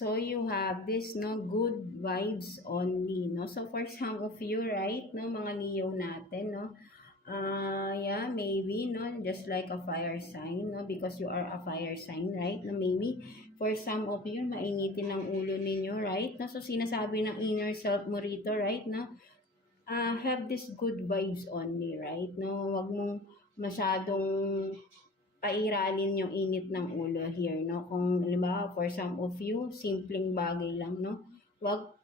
So you have this, no, good vibes only, no. So for some of you, right, no, mga Leo natin, no, yeah, maybe, no, just like a fire sign, no, because you are a fire sign, right, no, maybe for some of you, mainitin ang ulo ninyo, right, no, so sinasabi ng inner self mo rito, right, no, have this good vibes only, right, no, wag mong masyadong pairalin yung init ng ulo here, no? Kung halimbawa, for some of you, simpleng bagay lang, no? Wag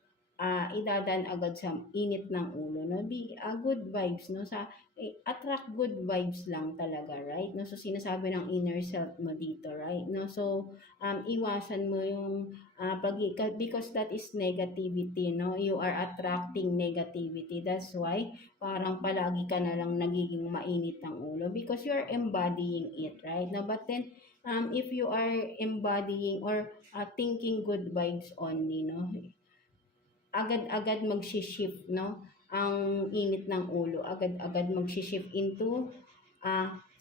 idadaan agad sa init ng ulo, no? Be good vibes, no? Attract good vibes lang talaga, right? No? So sinasabi ng inner self mo dito, right? No? So iwasan mo yung because that is negativity, no? You are attracting negativity. That's why parang palagi ka na lang nagiging mainit ng ulo because you are embodying it, right? No? But then if you are embodying or thinking good vibes only, no? Agad-agad magshi-shift, no, ang init ng ulo, agad-agad magshi-shift into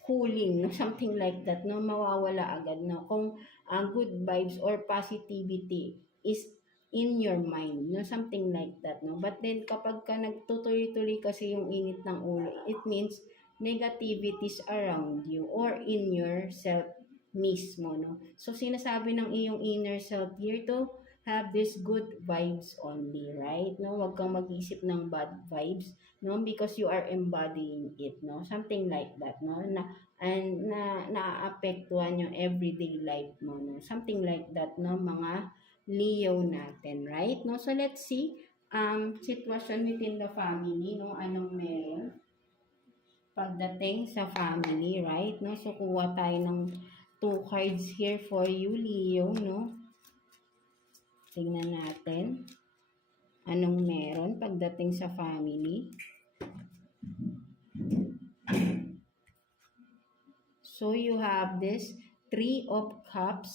cooling, no, something like that, no, mawawala agad, no, kung good vibes or positivity is in your mind, no, something like that, no. But then kapag ka nagtutuloy-tuloy kasi yung init ng ulo, it means negativities around you or in yourself mismo, no. So sinasabi ng iyong inner self here to have this good vibes only, right? No, wag kang mag-isip ng bad vibes, no, because you are embodying it, no, something like that, no, naaapektuhan yung everyday life mo, no, something like that, no, mga Leo natin, right? No, so let's see, sitwasyon within the family, no, anong meron pagdating sa family, right? No, so kuha tayo ng 2 cards here for you, Leo, no. Tingnan natin anong meron pagdating sa family. So you have this 3 of Cups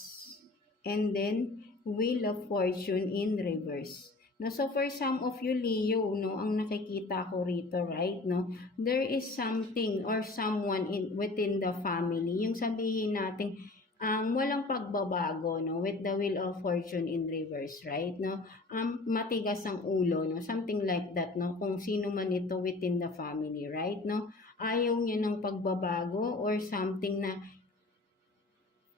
and then Wheel of Fortune in reverse. No, so for some of you Leo, no, ang nakikita ko rito, right, no, there is something or someone within the family. Yung sabihin natin walang pagbabago, no, with the Wheel of Fortune in reverse, right, no, matigas ang ulo, no, something like that, no, kung sino man ito within the family, right, no, ayaw niya ng pagbabago or something na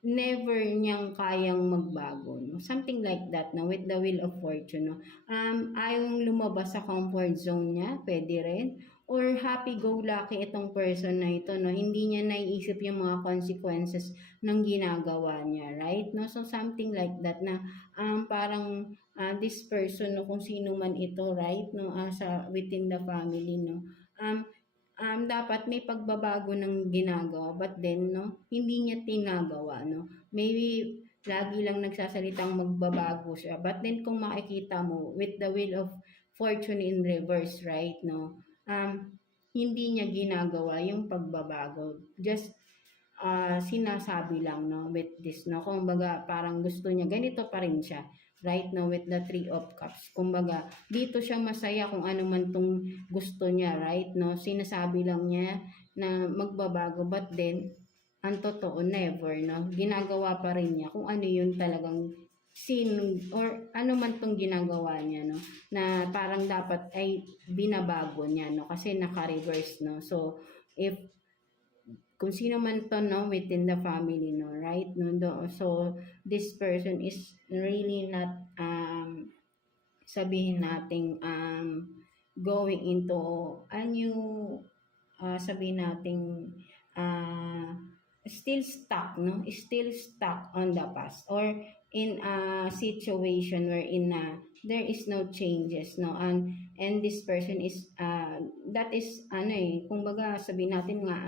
never niyang kayang magbago, no, something like that, no, with the Wheel of Fortune, no, ayaw lumabas sa comfort zone niya, pwede rin, or happy-go-lucky itong person na ito, no? Hindi niya naiisip yung mga consequences ng ginagawa niya, right? No? So, something like that na parang this person, no, kung sino man ito, right? No? Within the family, no? Dapat may pagbabago ng ginagawa, but then, no, hindi niya tinagawa, no? Maybe lagi lang nagsasalitang magbabago siya, but then kung makikita mo, with the Wheel of Fortune in reverse, right, no? Hindi niya ginagawa yung pagbabago. Just sinasabi lang, no, with this, no. Kumbaga parang gusto niya ganito pa rin siya, right, no, with the 3 of Cups. Kumbaga dito siya masaya kung ano man tong gusto niya, right, no. Sinasabi lang niya na magbabago, but then ang totoo never, no. Ginagawa pa rin niya kung ano yun talagang or ano man tong ginagawa niya, no, na parang dapat ay binabago niya, no, kasi naka-reverse, no. So if kung sino man to, no, within the family, no, right, no, so this person is really not sabihin nating going into a new sabihin nating still stuck, no? Still stuck on the past or in a situation wherein there is no changes, no? And this person is that is kumbaga sabihin natin nga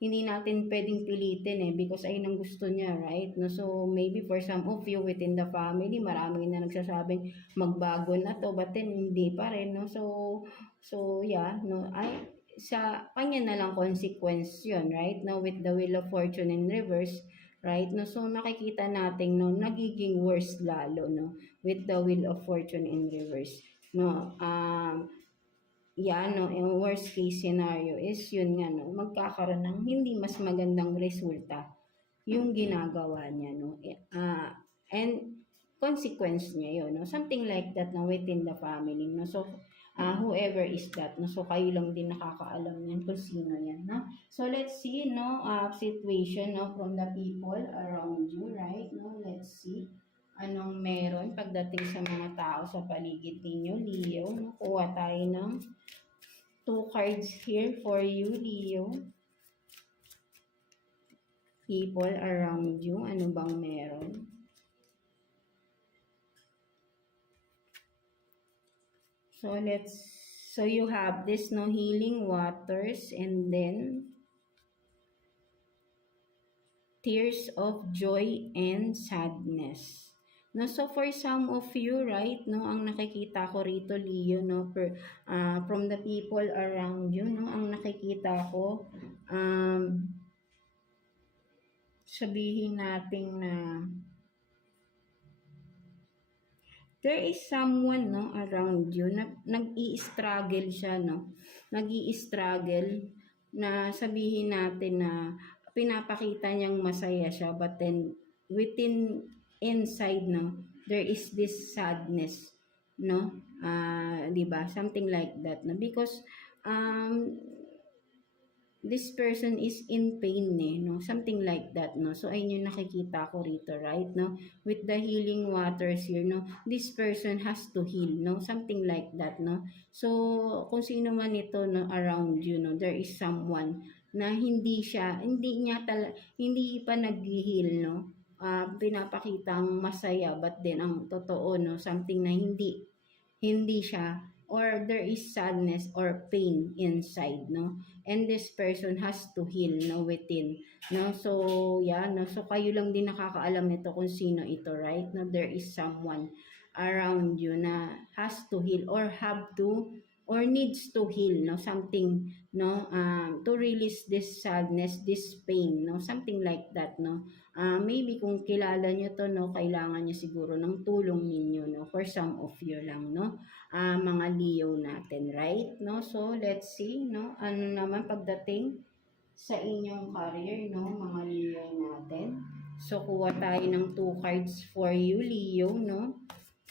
hindi natin pwedeng pilitin because ayun ang gusto niya, right? No, so maybe for some of you within the family, marami na nagsasabing magbago na to, but then hindi pa rin, no? So yeah, no, sa kanya na lang consequence yun, right? No, with the Wheel of Fortune in reverse, right? No, so nakikita natin, no, nagiging worse lalo, no, with the Wheel of Fortune in reverse, no. No, yung worst case scenario is yun nga, no, magkakaroon ng hindi mas magandang resulta yung ginagawa niya, no. And consequence niya yun, no? Something like that na within the family, no? So, whoever is that, no? So, kayo lang din nakakaalam yan kung sino yan, no? So, let's see, no? Situation, no? From the people around you, right? No? Let's see. Anong meron pagdating sa mga tao sa paligid ninyo, Leo, no? Kuha tayo ng 2 cards here for you, Leo. People around you, ano bang meron? So you have this, no, healing waters, and then tears of joy and sadness. No, so for some of you, right, no, ang nakikita ko rito, Leo, no, from the people around you, no, ang nakikita ko, sabihin natin na there is someone, no, around you na nag-i-struggle siya, no? Nag-i-struggle na sabihin natin na pinapakita niyang masaya siya, but then within inside, no, there is this sadness, no? 'Di ba? Something like that, no? Because this person is in pain, no? Something like that, no? So, ayun yung nakikita ko rito, right, no? With the healing waters here, no? This person has to heal, no? Something like that, no? So, kung sino man ito, no, around you, no? There is someone na hindi pa nag-heal, no? Pinapakitang masaya, but then ang totoo, no? Something na hindi siya, or there is sadness or pain inside, no? And this person has to heal, no, within, no? So, yeah, no? So, kayo lang din nakakaalam nito kung sino ito, right? No? There is someone around you na has to heal or have to or needs to heal, no? Something, no? To release this sadness, this pain, no? Something like that, no? Maybe kung kilala nyo to, no, kailangan nyo siguro ng tulong ninyo, no? For some of you lang, no? Mga Leo natin, right? No? So, let's see, no? Ano naman pagdating sa inyong career, no? Mga Leo natin. So, kuha tayo ng 2 cards for you, Leo, no?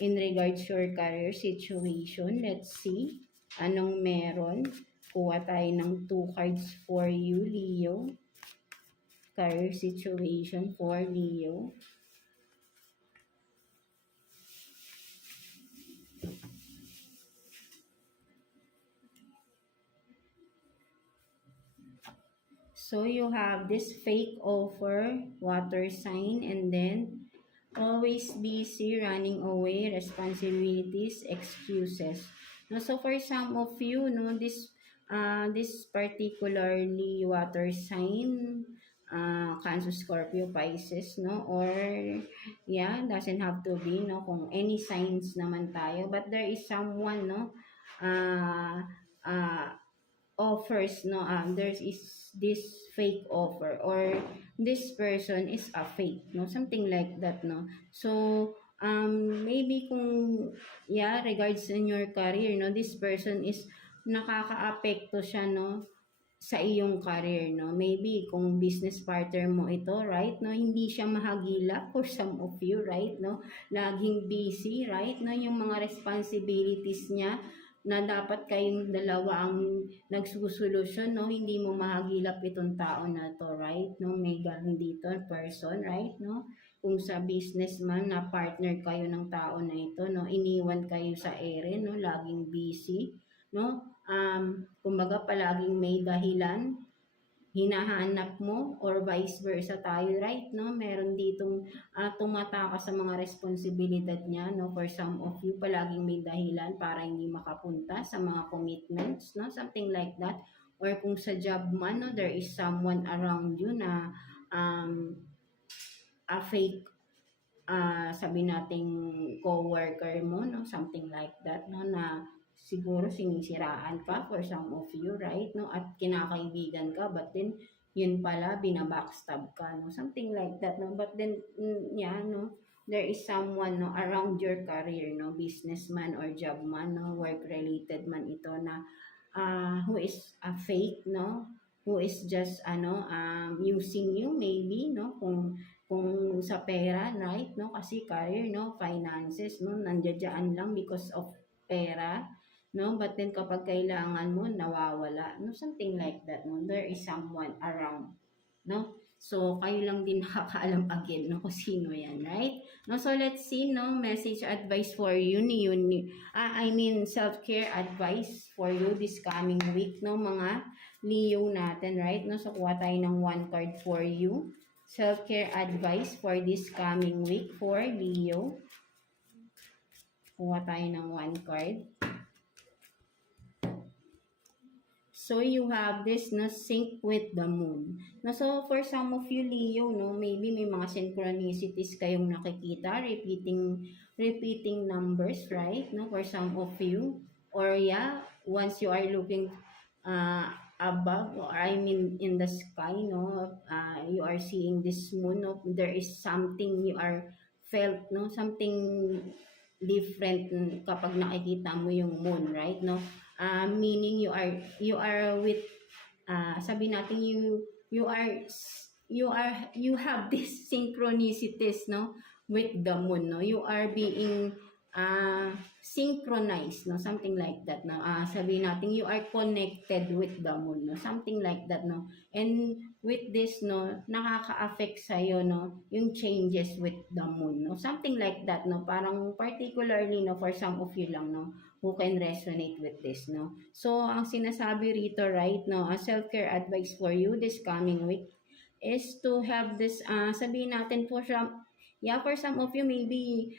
In regards to your career situation, let's see. Anong meron? Kuha tayo ng 2 cards for you, Leo. Career situation for Leo. So you have this fake offer, water sign, and then always busy, running away, responsibilities, excuses. No, so for some of you, no, this particularly water sign, Cancer, Scorpio, Pisces, no, or yeah, doesn't have to be, no, kung any signs naman tayo, but there is someone, no, uh, uh, offers, no, there is this fake offer, or this person is a fake, no, something like that, no. So maybe kung yeah, regards in your career, no, this person is nakakaapekto siya, no, sa iyong career, no. Maybe kung business partner mo ito, right, no, hindi siya mahagilap for some of you, right, no, laging busy, right, no, yung mga responsibilities niya na dapat kayong dalawa ang nagsusolusyon, no, hindi mo mahagilap itong tao na to, right, no, may ganun dito person, right, no, kung sa businessman na partner kayo ng tao na ito, no, iniwan kayo sa ere, no, laging busy, no, kumbaga palaging may dahilan hinahanap mo, or vice versa tayo, right, no? Meron ditong tumatakas sa mga responsibilidad niya, no? For some of you, palaging may dahilan para hindi makapunta sa mga commitments, no? Something like that. Or kung sa job man, no, there is someone around you na a fake, sabi nating co-worker mo, no? Something like that, no? Na siguro sinisiraan ka for some of you, right, no, at kinakaibigan ka, but then yun pala binabackstab ka, no, something like that, no, but then yeah, no, there is someone, no, around your career, no, businessman or job man, no, work related man ito na who is a fake, no, who is just using you, maybe, no, kung kung sa pera, right, no? Kasi career, no? Finances, no? Nandiyan lang because of pera, no? But then kapag kailangan mo, nawawala, no? Something like that, no? There is someone around, no? So, kayo lang din nakakaalam again, no? Kung sino yan, right? No? So, let's see, no? Message advice for you, I mean, self-care advice for you this coming week, no? Mga Leo natin, right? No? So, kuha tayo ng one card for you. Self-care advice for this coming week for Leo. Kuha tayo ng one card. So, you have this, no, sync with the moon. No, so, for some of you, Leo, no, maybe may mga synchronicities kayong nakikita, repeating numbers, right? No, for some of you. Or, yeah, once you are looking above, or I mean, in the sky, no, you are seeing this moon, no, there is something you are felt, no, something different kapag nakikita mo yung moon, right? No, meaning you are with sabi natin you have this synchronicities, no, with the moon, no, you are being synchronized, no, something like that, no, sabi natin you are connected with the moon, no, something like that, no, and with this, no, nakaka-affect sa'yo, no, yung changes with the moon, no, something like that, no, parang particularly, no, for some of you lang, no, who can resonate with this, no? So, ang sinasabi rito, right, no, a self-care advice for you this coming week is to have this, sabihin natin for some of you, maybe,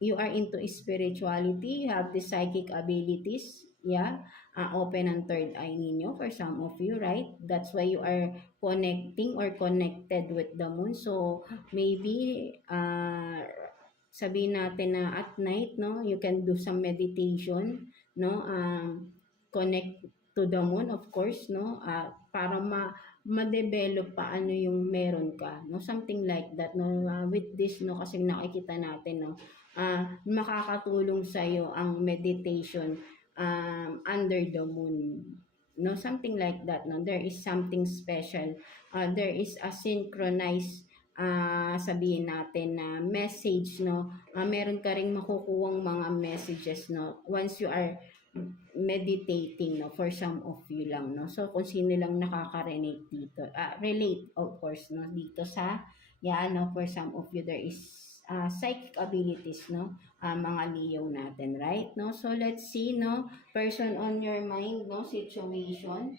you are into spirituality, you have the psychic abilities, yeah, open ang third eye ninyo for some of you, right? That's why you are connecting or connected with the moon. So, maybe, sabihin natin na at night, no, you can do some meditation, no, connect to the moon, of course, no, para ma-develop pa ano yung meron ka, no, something like that, no, with this, no, kasi nakikita natin, no, makakatulong sa'yo ang meditation under the moon, no, something like that, no, there is something special, there is a synchronized sabihin natin na message, no, meron ka ring makukuhang mga messages, no, once you are meditating, no, for some of you lang, no, so kung sino lang nakaka-relate dito, relate of course, no, dito sa no, for some of you there is psychic abilities, no, mga Leo natin, right, no, so let's see, no, person on your mind, no, situation,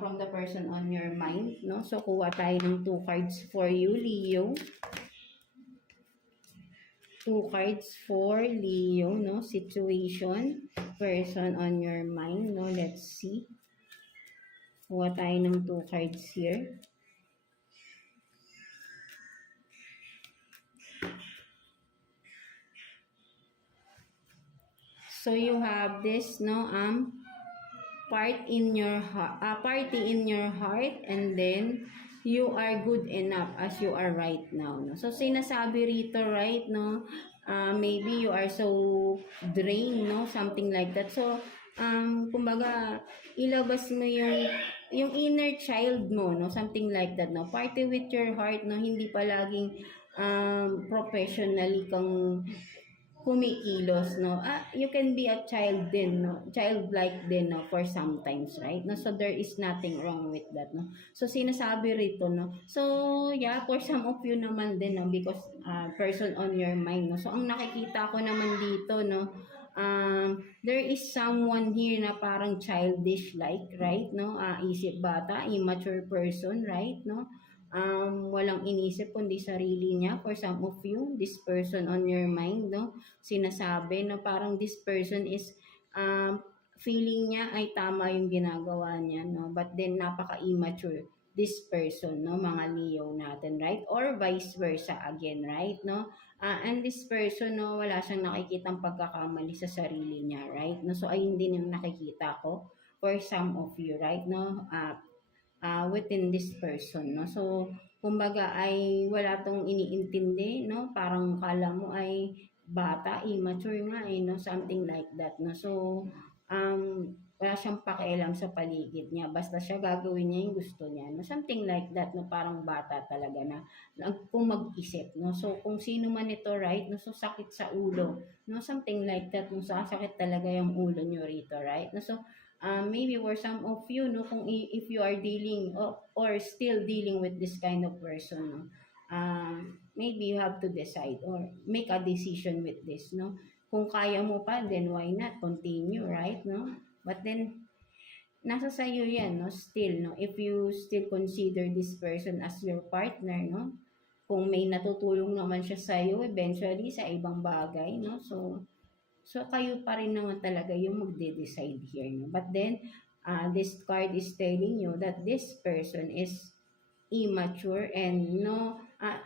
from the person on your mind, no? So, kuha tayo ng 2 cards for you, Leo. 2 cards for Leo, no? Situation, person on your mind, no? Let's see. Kuha tayo ng 2 cards here. So, you have this, no? Party in your heart, and then you are good enough as you are right now, no? So sinasabi rito, right, no, maybe you are so drained, no, something like that. So kumbaga ilabas mo yung inner child mo, no, something like that, no, party with your heart, no, hindi palaging professionally kang kumikilos, no, you can be a child din, no, childlike din, no, for sometimes, right, no, so there is nothing wrong with that, no, so sinasabi rito, no, so yeah, for some of you naman din, no, because person on your mind, no, so ang nakikita ko naman dito, no, there is someone here na parang childish like, right, no, isip bata, immature person, right, no, walang inisip kundi sarili niya. For some of you, this person on your mind, no, sinasabi na parang this person is feeling niya ay tama yung ginagawa niya, no, but then napaka-immature this person, no, mga Leo natin, right, or vice versa again, right, no, and this person, no, wala siyang nakikitang pagkakamali sa sarili niya, right, no, so ayun din yung nakikita ko for some of you, right, no, within this person, no, so kumbaga ay wala tong iniintindi, no, parang kala mo ay bata, immature nga, no, something like that, no, so wala siyang pakialam sa paligid niya, basta siya gagawin niya yung gusto niya, no? Something like that, no? Parang bata talaga na kung mag-isip, no? So, kung sino man ito, right, no? So, sakit sa ulo, no? Something like that, no? Sasakit talaga yung ulo niyo rito, right? No? So, maybe for some of you, no, kung if you are dealing or still dealing with this kind of person, no, maybe you have to decide or make a decision with this, no? Kung kaya mo pa, then why not continue, right, no? But then, nasa sa'yo yan, no? Still, no? If you still consider this person as your partner, no? Kung may natutulong naman siya sa'yo, eventually, sa ibang bagay, no? So kayo pa rin naman talaga yung magde-decide here, no? But then, this card is telling you that this person is immature and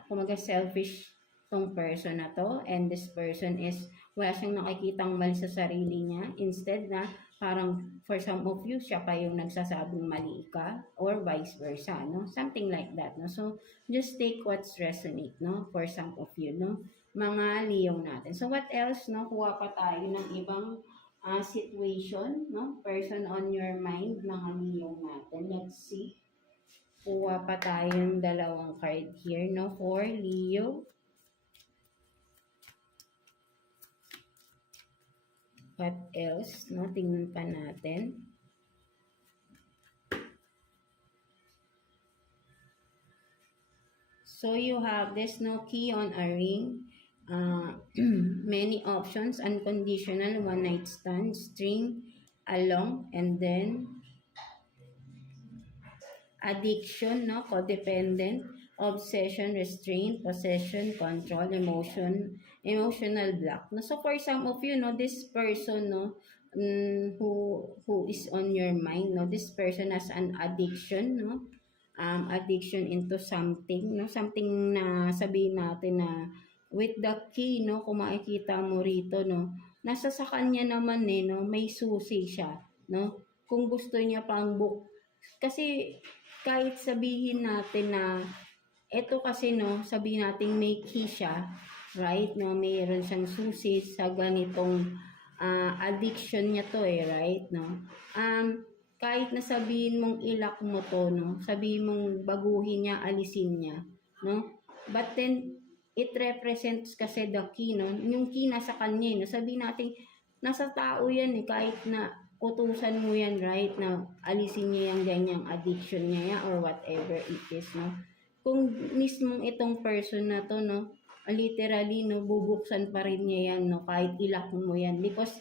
kumaga selfish tong person na to, and this person is wala siyang nakikitang mali sa sarili niya, instead na parang for some of you siya pa yung nagsasabing mali ka or vice versa, no? Something like that, no? So just take what's resonate, no, for some of you, no, mga Leo natin. So what else, no? Kuha pa tayo ng ibang situation, no, person on your mind, mga Leo natin. Let's see. Kuha pa tayong dalawang card here, no, for Leo. What else, no? Tingnan pa natin. So you have this, no, key on a ring, many options, unconditional, one night stand, string along, and then addiction, no, codependent, obsession, restraint, possession, control, emotional block. No, so for some of you, no, this person, no, who is on your mind, no, this person has an addiction, no, addiction into something, no, something na sabihin natin na with the key, no, kung makikita mo rito, no, nasa sa kanya naman no, may susi siya, no, kung gusto niya pang kasi kahit sabihin natin na ito kasi, no, sabihin natin may key siya, right, no, mayroon siyang susi sa ganitong addiction niya to right, no, kahit na sabihin mong ilak mo to, no, sabihin mong baguhin niya, alisin niya, no, but then it represents kasi the key, no, yung key nasa kanya, no, sabihin natin nasa tao yan kahit na utusan mo yan, right, na alisin niya yung ganyang addiction niya or whatever it is, no. Kung mismong itong person na to, no, literally, no, bubuksan pa rin niya yan, no, kahit ilak mo yan, because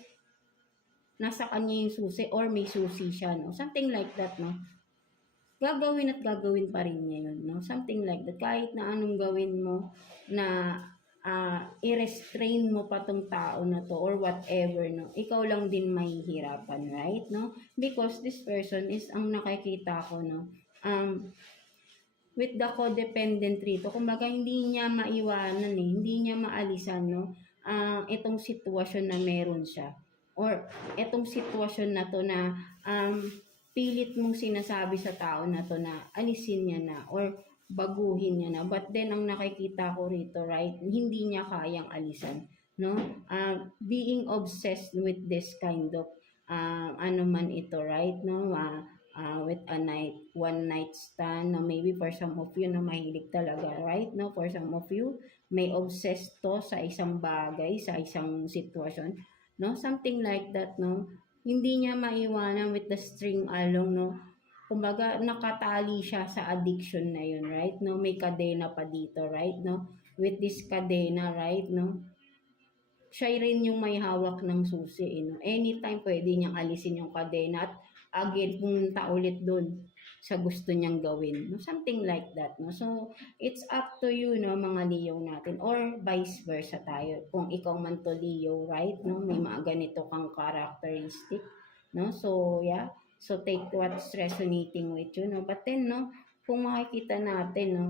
nasa kanya yung susi or may susi siya, no, something like that, no. Gagawin at gagawin pa rin niya yun, no, something like that, kahit na anong gawin mo na i-restrain mo pa tong tao na to or whatever, no, ikaw lang din mahihirapan, right, no, because this person is, ang nakikita ko, no, with the codependent rito, kumbaga hindi niya maiwanan hindi niya maalisan, no, itong sitwasyon na meron siya or itong sitwasyon na to na pilit mong sinasabi sa tao na to na alisin niya na or baguhin niya na, but then ang nakikita ko rito, right, hindi niya kayang alisan, no, being obsessed with this kind of ano man ito, right, no, with one night stand, no, maybe for some of you na mahilig talaga, right, no, for some of you may obsessed to sa isang bagay, sa isang sitwasyon, no, something like that, no, hindi niya maiwanan with the string along, no, kumbaga nakatali siya sa addiction na yun, right, no, may kadena pa dito, right, no, with this kadena, right, no, siya rin yung may hawak ng susi, no, anytime pwede niyang alisin yung kadena at again pumunta ulit doon sa gusto niyang gawin, no, something like that, no. So it's up to you, no, mga Leo natin, or vice versa tayo, kung ikaw man to Leo, right, no, may mga ganito kang characteristic, no. So yeah, so take what's resonating with you, no, but then, no, kung makikita natin, no,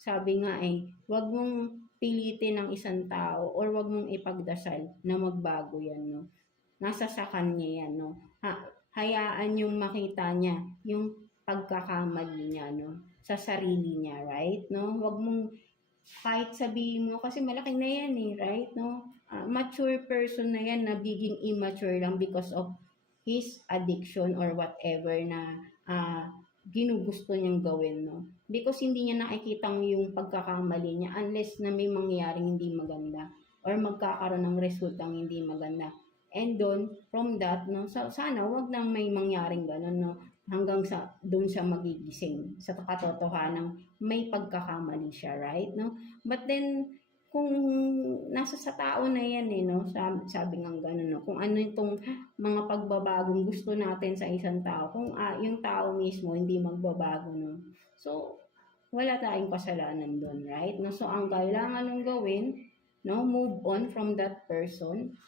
sabi nga wag mong pilitin ng isang tao or wag mong ipagdasal na magbago yan, no, nasa sa kanya yan, no, hayaan yung makita niya yung pagkakamali niya, no, sa sarili niya, right, no, wag mong kahit sabihin mo kasi malaki na yan right, no, mature person na yan nagiging immature lang because of his addiction or whatever na ginugusto niyang gawin, no? Because hindi niya nakikitang yung pagkakamali niya unless na may mangyaring hindi maganda or magkakaroon ng resultang hindi maganda. And from that, no, sana wag nang may mangyaring ganun, no? Hanggang sa doon siya magigising sa katotohanan may pagkakamali siya, right? No? But then, kung nasa sa tao na yan no, sabi nga gano'n, no, kung ano itong mga pagbabagong gusto natin sa isang tao, kung yung tao mismo hindi magbabago, no, so, wala tayong kasalanan doon, right? No, so, ang kailangan nung gawin, no, move on from that person,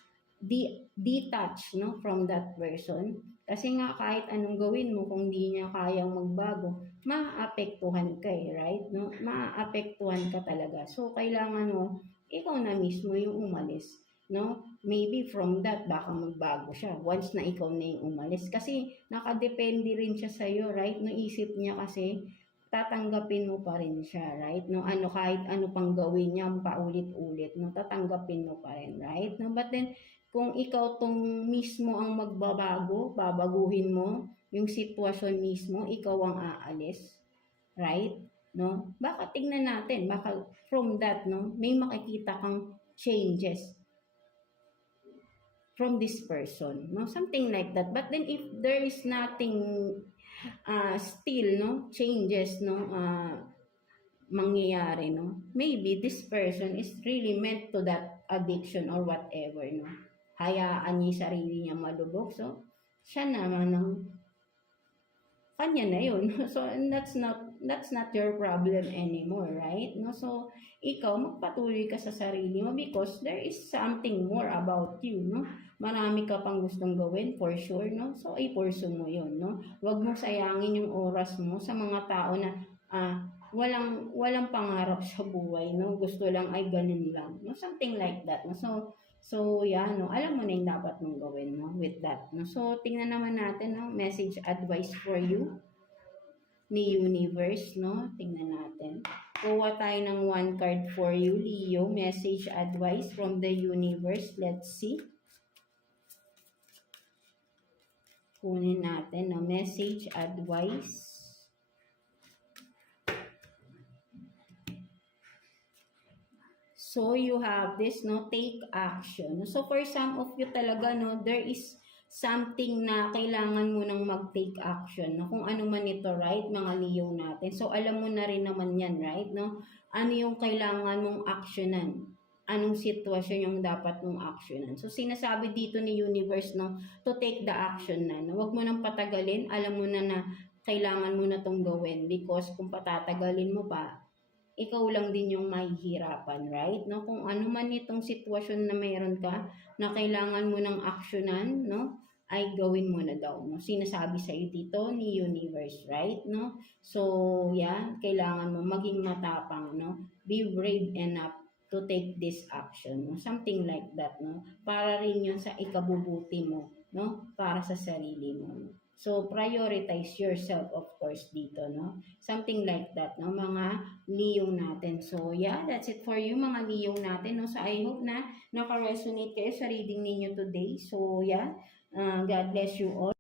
detach, no, from that person, kasi nga kahit anong gawin mo, kung di niya kayang magbago, maaapektuhan ka right? No? Maaapektuhan ka talaga. So, kailangan mo, ikaw na mismo yung umalis. No? Maybe from that, baka magbago siya once na ikaw na yung umalis. Kasi, nakadepende rin siya sa'yo, right? No, isip niya kasi, tatanggapin mo pa rin siya, right? No, kahit ano pang gawin niya, paulit-ulit, no, tatanggapin mo pa rin, right? No, but then, kung ikaw tong mismo ang magbabago, babaguhin mo yung sitwasyon mismo, ikaw ang aalis, right? No? Baka tingnan natin, baka from that, no, may makikita kang changes from this person, no? Something like that. But then if there is nothing still, no, changes, no, mangyayari, no, maybe this person is really meant to that addiction or whatever, no, hayaan niya sarili niya malubog, so siya naman ang kanya na yun. So that's not your problem anymore, right? No, so ikaw magpatuloy ka sa sarili mo because there is something more about you, no? Marami ka pang gustong gawin for sure, no? So i-pursue mo yun, no? Huwag mo sayangin yung oras mo sa mga tao na walang pangarap sa buhay, no? Gusto lang ay ganun lang, no? Something like that, no? So, yan, no? Alam mo na yung dapat mong gawin, no? With that, no? So, tingnan naman natin, no? Message advice for you ni Universe, no? Tingnan natin. Kuha tayo ng one card for you, Leo. Message advice from the Universe. Let's see. Kunin natin, no? Message advice. So, you have this, no, take action. So, for some of you talaga, no, there is something na kailangan mo nang mag-take action, no, kung ano man ito, right, mga Leo natin. So, alam mo na rin naman yan, right, no, ano yung kailangan mong actionan, anong sitwasyon yung dapat mong actionan. So, sinasabi dito ni Universe, no, to take the action na, no, huwag mo nang patagalin, alam mo na kailangan mo na tong gawin because kung patatagalin mo pa, ikaw lang din yung mahihirapan, right? No, kung ano man itong sitwasyon na mayroon ka na kailangan mo ng aksyonan, no, ay gawin mo na daw, no? Sinasabi sa iyo dito ni Universe, right? No? So, yan, kailangan mo maging matapang, no? Be brave enough to take this action, no? Something like that, no? Para rin yun sa ikabubuti mo, no? Para sa sarili mo, no? So, prioritize yourself, of course, dito, no? Something like that, no? Mga Leo natin. So, yeah, that's it for you, mga Leo natin, no? So, I hope na naka-resonate kayo sa reading ninyo today. So, yeah, God bless you all.